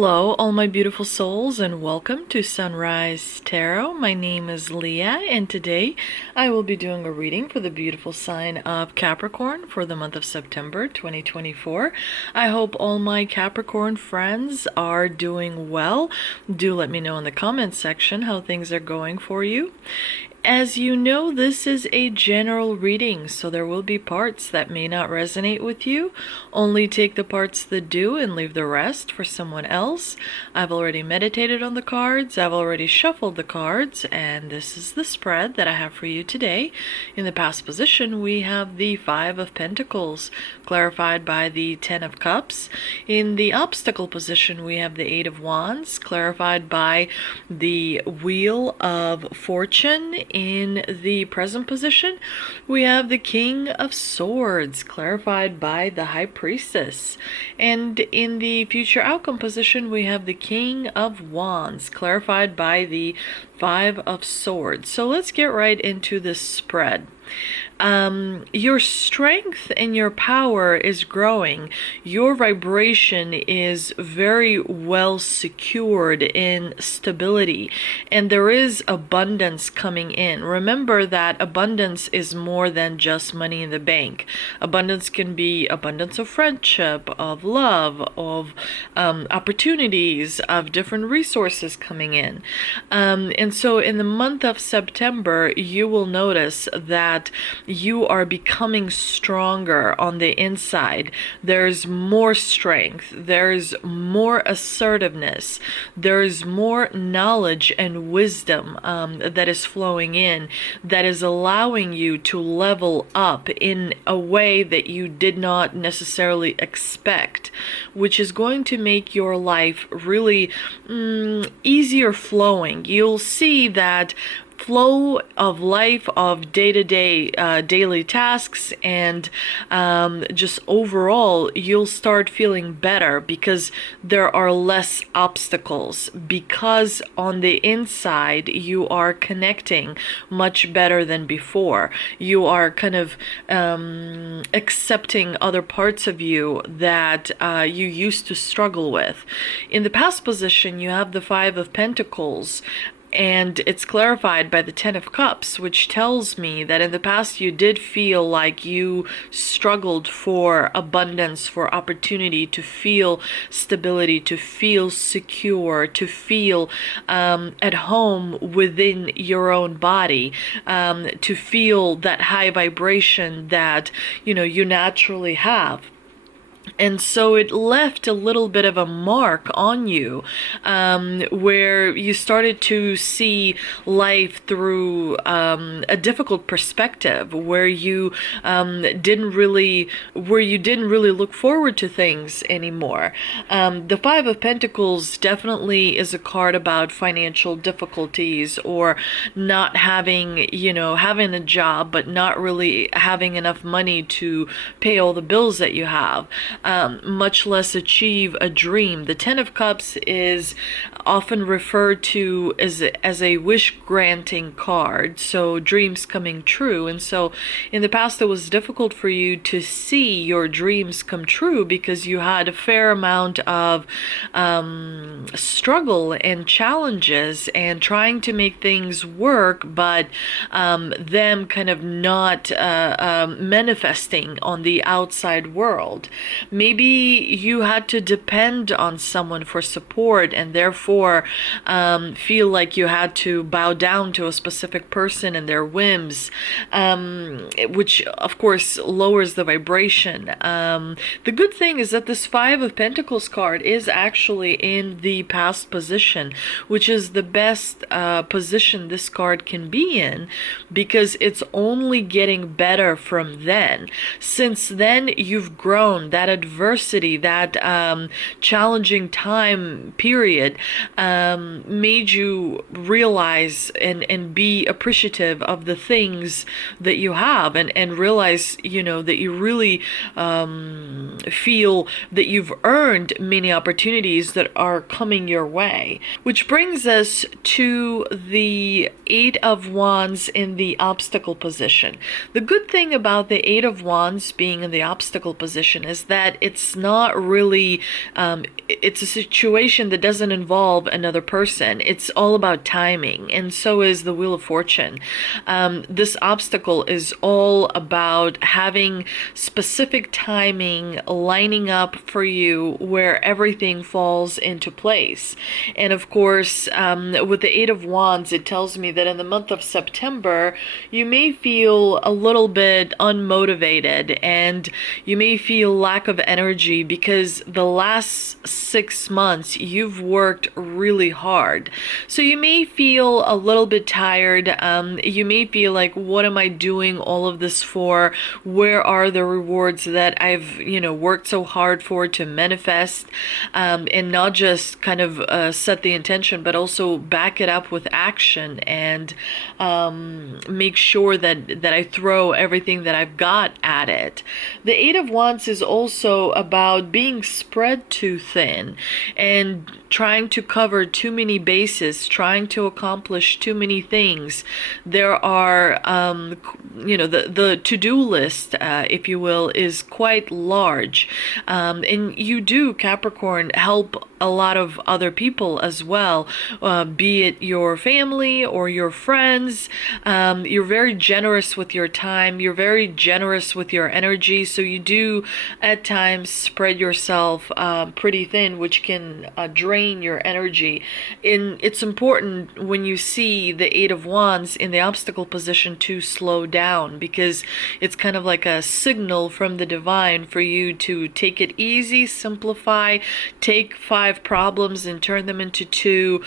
Hello, all my beautiful souls, and welcome to Sunrise Tarot. My name is Leah, and today I will be doing a reading for the beautiful sign of Capricorn for the month of September 2024. I hope all my Capricorn friends are doing well. Do let me know in the comments section how things are going for you. As you know, this is a general reading, so there will be parts that may not resonate with you. Only take the parts that do and leave the rest for someone else. I've already meditated on the cards, I've already shuffled the cards, and this is the spread that I have for you today. In the past position, we have the Five of Pentacles, clarified by the Ten of Cups. In the obstacle position, we have the Eight of Wands, clarified by the Wheel of Fortune. In the present position, we have the King of Swords, clarified by the High Priestess. And in the future outcome position, we have the King of Wands, clarified by the Five of Swords. So let's get right into this spread. Your strength and your power is growing. Your vibration is very well secured in stability, and there is abundance coming in. Remember that abundance is more than just money in the bank. Abundance can be abundance of friendship, of love, of opportunities, of different resources coming in. And so in the month of September, you will notice that you are becoming stronger on the inside. There's more strength, there's more assertiveness, there's more knowledge and wisdom that is flowing in, that is allowing you to level up in a way that you did not necessarily expect, which is going to make your life really easier flowing. You'll see that flow of life, of day-to-day daily tasks, and just overall you'll start feeling better because there are less obstacles, because on the inside you are connecting much better than before. You are kind of accepting other parts of you that you used to struggle with. In the past position, you have the Five of Pentacles, and it's clarified by the Ten of Cups, which tells me that in the past you did feel like you struggled for abundance, for opportunity, to feel stability, to feel secure, to feel at home within your own body, to feel that high vibration that you naturally have. And so it left a little bit of a mark on you, where you started to see life through a difficult perspective, where you didn't really look forward to things anymore. The Five of Pentacles definitely is a card about financial difficulties, or not having a job, but not really having enough money to pay all the bills that you have. Much less achieve a dream. The Ten of Cups is often referred to as a wish-granting card, so dreams coming true. And so in the past it was difficult for you to see your dreams come true because you had a fair amount of struggle and challenges and trying to make things work, but them kind of not manifesting on the outside world. Maybe you had to depend on someone for support, and therefore feel like you had to bow down to a specific person and their whims, which of course lowers the vibration. The good thing is that this Five of Pentacles card is actually in the past position, which is the best position this card can be in, because it's only getting better from then. Since then you've grown. That adversity, that challenging time period made you realize and be appreciative of the things that you have, and realize that you really feel that you've earned many opportunities that are coming your way. Which brings us to the Eight of Wands in the obstacle position. The good thing about the Eight of Wands being in the obstacle position is that that it's not really, it's a situation that doesn't involve another person. It's all about timing, and so is the Wheel of Fortune. This obstacle is all about having specific timing lining up for you where everything falls into place. And of course, with the Eight of Wands, it tells me that in the month of September, you may feel a little bit unmotivated and you may feel lack of energy because the last 6 months you've worked really hard. So you may feel a little bit tired. You may feel like, what am I doing all of this for? Where are the rewards that I've, worked so hard for to manifest? And not just kind of set the intention, but also back it up with action and make sure that I throw everything that I've got at it. The Eight of Wands is also about being spread too thin and trying to cover too many bases, trying to accomplish too many things. There are, the to-do list, if you will, is quite large. And you do, Capricorn, help a lot of other people as well, be it your family or your friends. You're very generous with your time. You're very generous with your energy. So you do at times spread yourself pretty thin, which can drain your energy. It's important when you see the Eight of Wands in the obstacle position to slow down, because it's kind of like a signal from the divine for you to take it easy, simplify, take 5 problems and turn them into 2,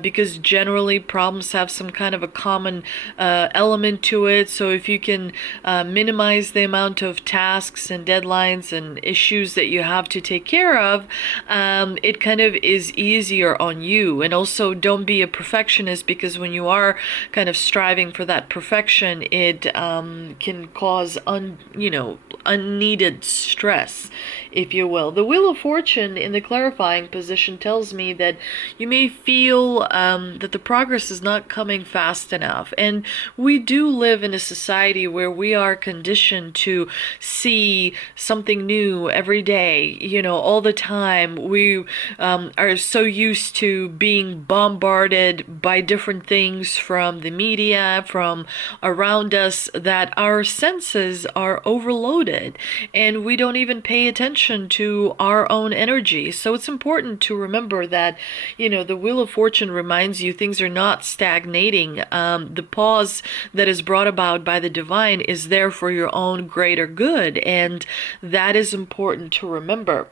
because generally problems have some kind of a common element to it. So if you can minimize the amount of tasks and deadlines and issues that you have to take care of, it kind of is easier on you. And also, don't be a perfectionist, because when you are kind of striving for that perfection, it can cause unneeded stress, if you will. The Wheel of Fortune in the clarifying position tells me that you may feel that the progress is not coming fast enough. And we do live in a society where we are conditioned to see something new every day, all the time. We are so used to being bombarded by different things from the media, from around us, that our senses are overloaded and we don't even pay attention to our own energy. So it's important to remember that, the Wheel of Fortune reminds you things are not stagnating. The pause that is brought about by the divine is there for your own greater good, and that is important to remember.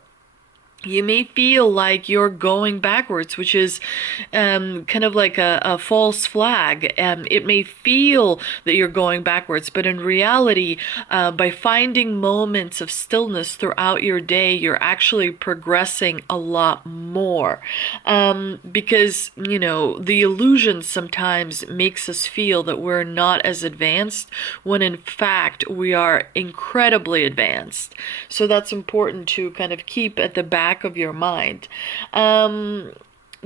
You may feel like you're going backwards, which is kind of like a false flag. It may feel that you're going backwards, but in reality, by finding moments of stillness throughout your day, you're actually progressing a lot more. Because, the illusion sometimes makes us feel that we're not as advanced, when in fact we are incredibly advanced. So that's important to kind of keep at the back of your mind.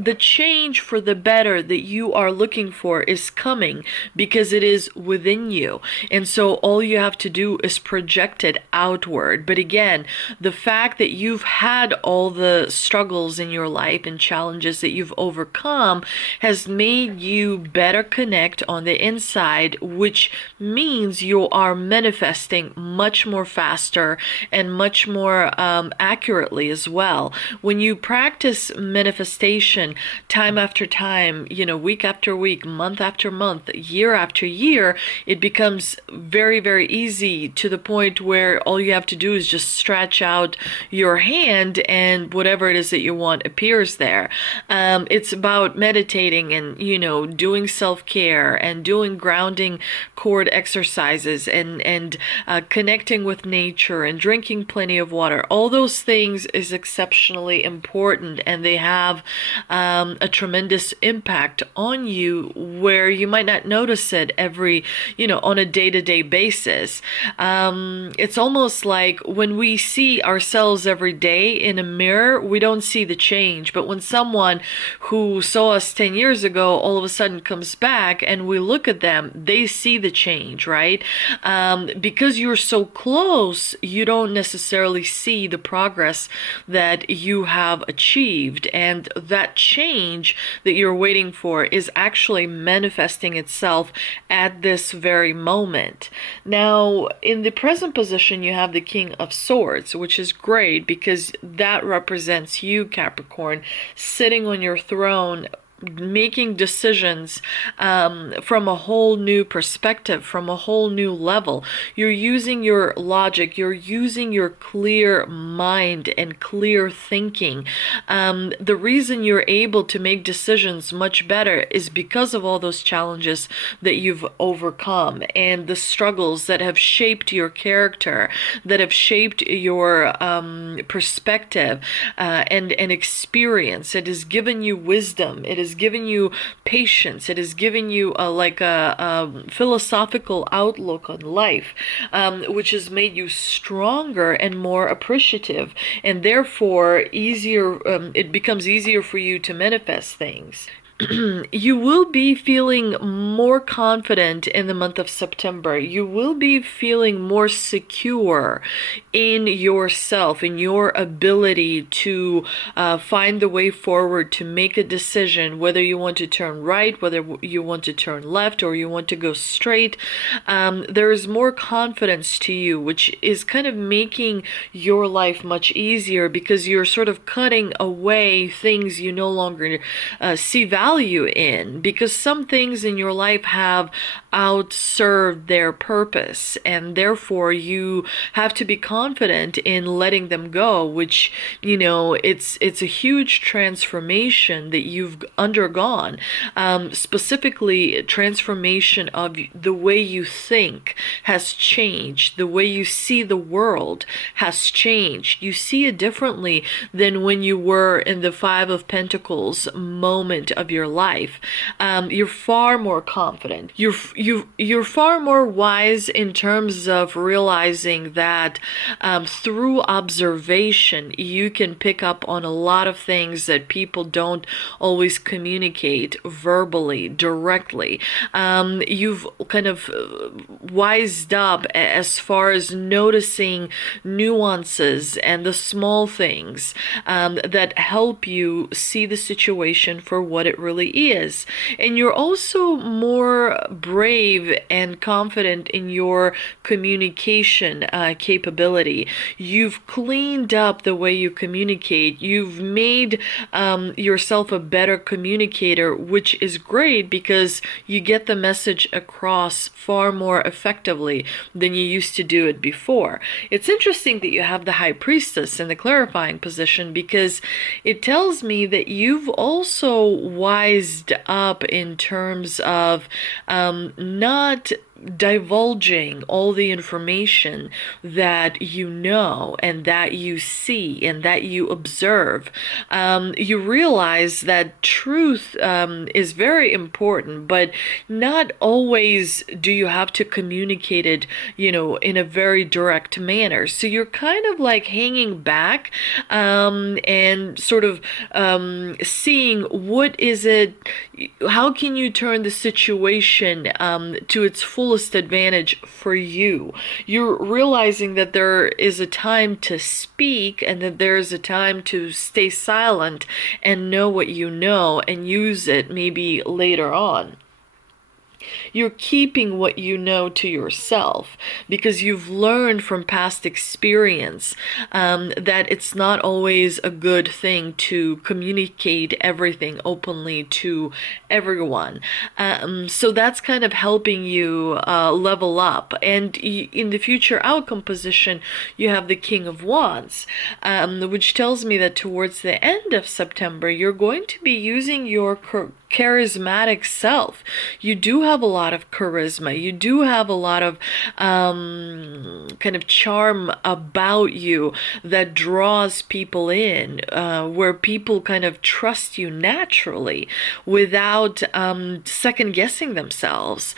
The change for the better that you are looking for is coming, because it is within you. And so all you have to do is project it outward. But again, the fact that you've had all the struggles in your life and challenges that you've overcome has made you better connect on the inside, which means you are manifesting much more faster and much more accurately as well. When you practice manifestation time after time, week after week, month after month, year after year, it becomes very, very easy, to the point where all you have to do is just stretch out your hand and whatever it is that you want appears there. It's about meditating and, doing self-care and doing grounding cord exercises and connecting with nature and drinking plenty of water. All those things is exceptionally important, and they have a tremendous impact on you where you might not notice it every, on a day-to-day basis. It's almost like when we see ourselves every day in a mirror, we don't see the change. But when someone who saw us 10 years ago all of a sudden comes back and we look at them, they see the change, right? Because you're so close, you don't necessarily see the progress that you have achieved. And that change that you're waiting for is actually manifesting itself at this very moment. Now, in the present position, you have the King of Swords, which is great because that represents you, Capricorn, sitting on your throne, making decisions from a whole new perspective, from a whole new level. You're using your logic, you're using your clear mind and clear thinking. The reason you're able to make decisions much better is because of all those challenges that you've overcome and the struggles that have shaped your character, that have shaped your perspective and experience. It has given you wisdom. It has given you patience. It has given you a philosophical outlook on life, which has made you stronger and more appreciative, and therefore easier. It becomes easier for you to manifest things. You will be feeling more confident in the month of September. You will be feeling more secure in yourself, in your ability to find the way forward, to make a decision, whether you want to turn right, whether you want to turn left, or you want to go straight. There is more confidence to you, which is kind of making your life much easier because you're sort of cutting away things you no longer see value in, because some things in your life have outserved their purpose, and therefore you have to be confident in letting them go, which, it's a huge transformation that you've undergone, specifically transformation of the way you think has changed, the way you see the world has changed. You see it differently than when you were in the Five of Pentacles moment of your life. You're far more confident. You're far more wise in terms of realizing that through observation you can pick up on a lot of things that people don't always communicate verbally, directly. You've kind of wised up as far as noticing nuances and the small things that help you see the situation for what it really is. And you're also more brave and confident in your communication capability. You've cleaned up the way you communicate. You've made yourself a better communicator, which is great because you get the message across far more effectively than you used to do it before. It's interesting that you have the High Priestess in the clarifying position because it tells me that you've also wised up in terms of not divulging all the information that you know and that you see and that you observe. You realize that truth is very important, but not always do you have to communicate it, in a very direct manner. So you're kind of like hanging back and sort of seeing what is it, how can you turn the situation to its fullest advantage for you. You're realizing that there is a time to speak and that there is a time to stay silent and know what you know and use it maybe later on. You're keeping what you know to yourself because you've learned from past experience that it's not always a good thing to communicate everything openly to everyone. So that's kind of helping you level up. And in the future outcome position, you have the King of Wands, which tells me that towards the end of September, you're going to be using your charismatic self. You do have have a lot of charisma. You do have a lot of kind of charm about you that draws people in, where people kind of trust you naturally without second guessing themselves.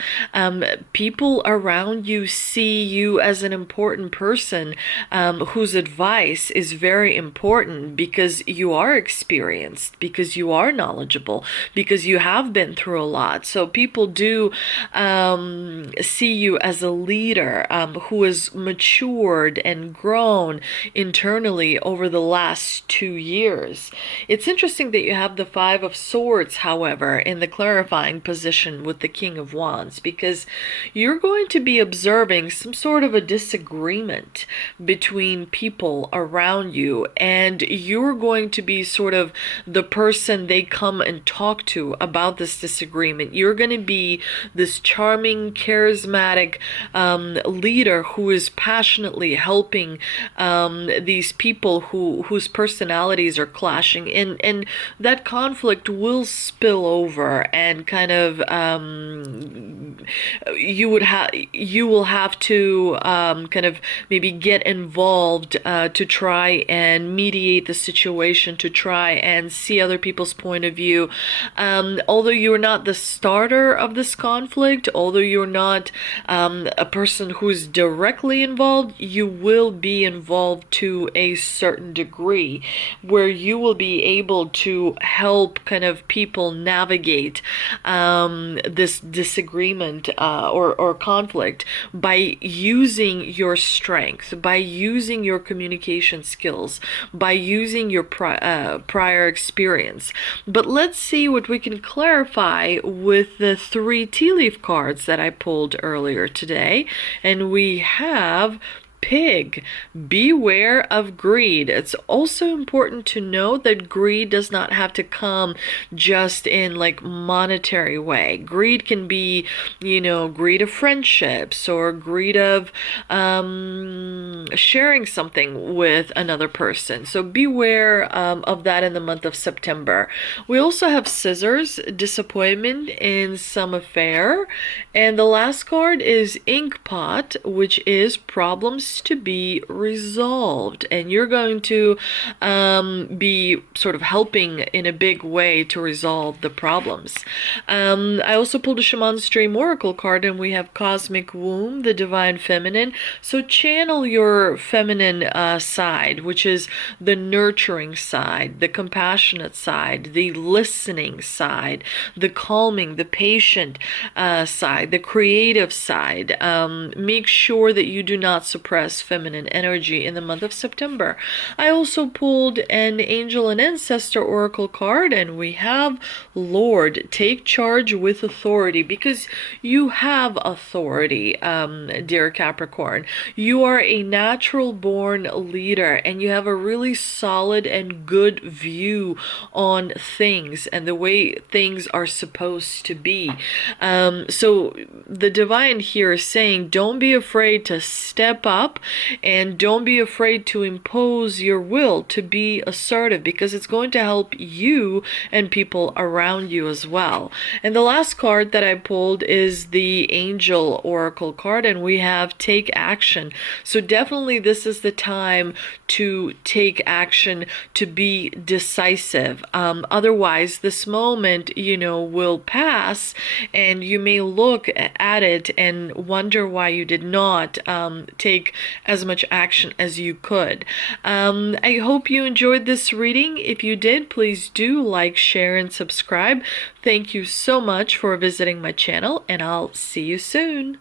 People around you see you as an important person whose advice is very important because you are experienced, because you are knowledgeable, because you have been through a lot. So people do see you as a leader who has matured and grown internally over the last 2 years. It's interesting that you have the Five of Swords, however, in the clarifying position with the King of Wands, because you're going to be observing some sort of a disagreement between people around you, and you're going to be sort of the person they come and talk to about this disagreement. You're going to be this charming, charismatic leader who is passionately helping these people whose personalities are clashing, and that conflict will spill over, and kind of you will have to kind of maybe get involved to try and mediate the situation, to try and see other people's point of view. Although you're not the starter of this conflict, although you're not a person who's directly involved, you will be involved to a certain degree, where you will be able to help kind of people navigate this disagreement or conflict by using your strength, by using your communication skills, by using your prior experience. But let's see what we can clarify with the 3 tea leaf cards that I pulled earlier today. And we have Pig. Beware of greed. It's also important to note that greed does not have to come just in like monetary way. Greed can be, greed of friendships, or greed of sharing something with another person. So beware of that in the month of September. We also have Scissors, disappointment in some affair. And the last card is Inkpot, which is problems to be resolved, and you're going to be sort of helping in a big way to resolve the problems. I also pulled a Shaman's Dream Oracle card, and we have Cosmic Womb, the Divine Feminine. So channel your feminine side, which is the nurturing side, the compassionate side, the listening side, the calming, the patient side, the creative side. Make sure that you do not suppress feminine energy in the month of September. I also pulled an Angel and Ancestor Oracle card, and we have Lord. Take charge with authority, because you have authority, dear Capricorn. You are a natural born leader, and you have a really solid and good view on things and the way things are supposed to be. So the divine here is saying, don't be afraid to step up, and don't be afraid to impose your will, to be assertive, because it's going to help you and people around you as well. And the last card that I pulled is the Angel Oracle card, and we have Take Action. So definitely this is the time to take action, to be decisive. Otherwise, this moment, will pass, and you may look at it and wonder why you did not take as much action as you could. I hope you enjoyed this reading. If you did, please do like, share, and subscribe. Thank you so much for visiting my channel, and I'll see you soon.